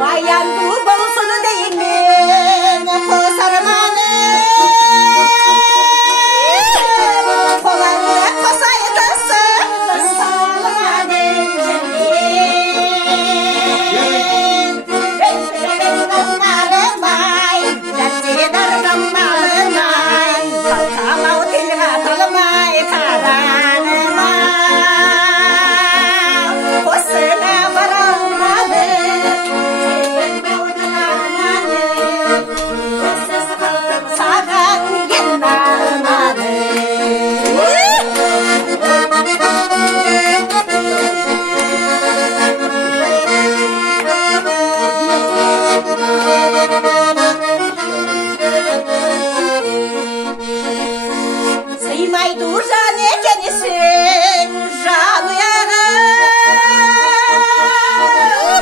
Bayan dur bolsun deyim kosarmanı kolanı kosaydısı salmanı Darmay, dati dargamay, kalkamau tilha talmay karanmay, kosna baramade, sagan ginamade. Сыймай дужан екенесің жануяға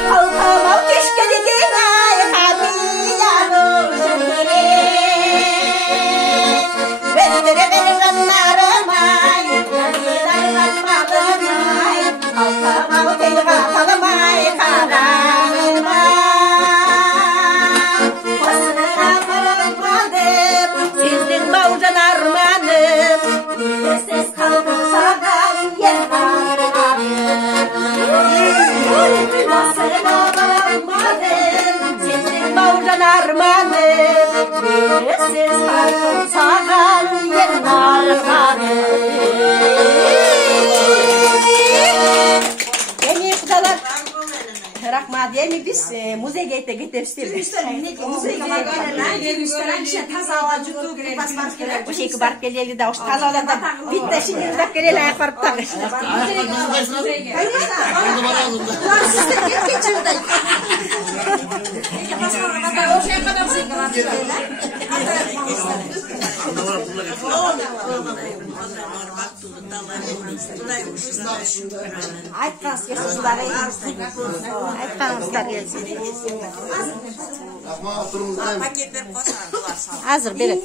қалқамау кешке деген ай қамияның жүргере өндіре бір жанарымай қамияның қалқамау телға қалмай қараңымай осына барамадым сіздің бауыржан арманым сіз қалдың саған ел осына барамадым сіздің бауыржан арманым сіз қалдың саған ел Rahmat yani biz müzeye gittik. Bu şey kibar geleli de tazadan da bitti şimdi de geleli ayak varıp da. Aytqanыңыздар келсін. Hazır, beri.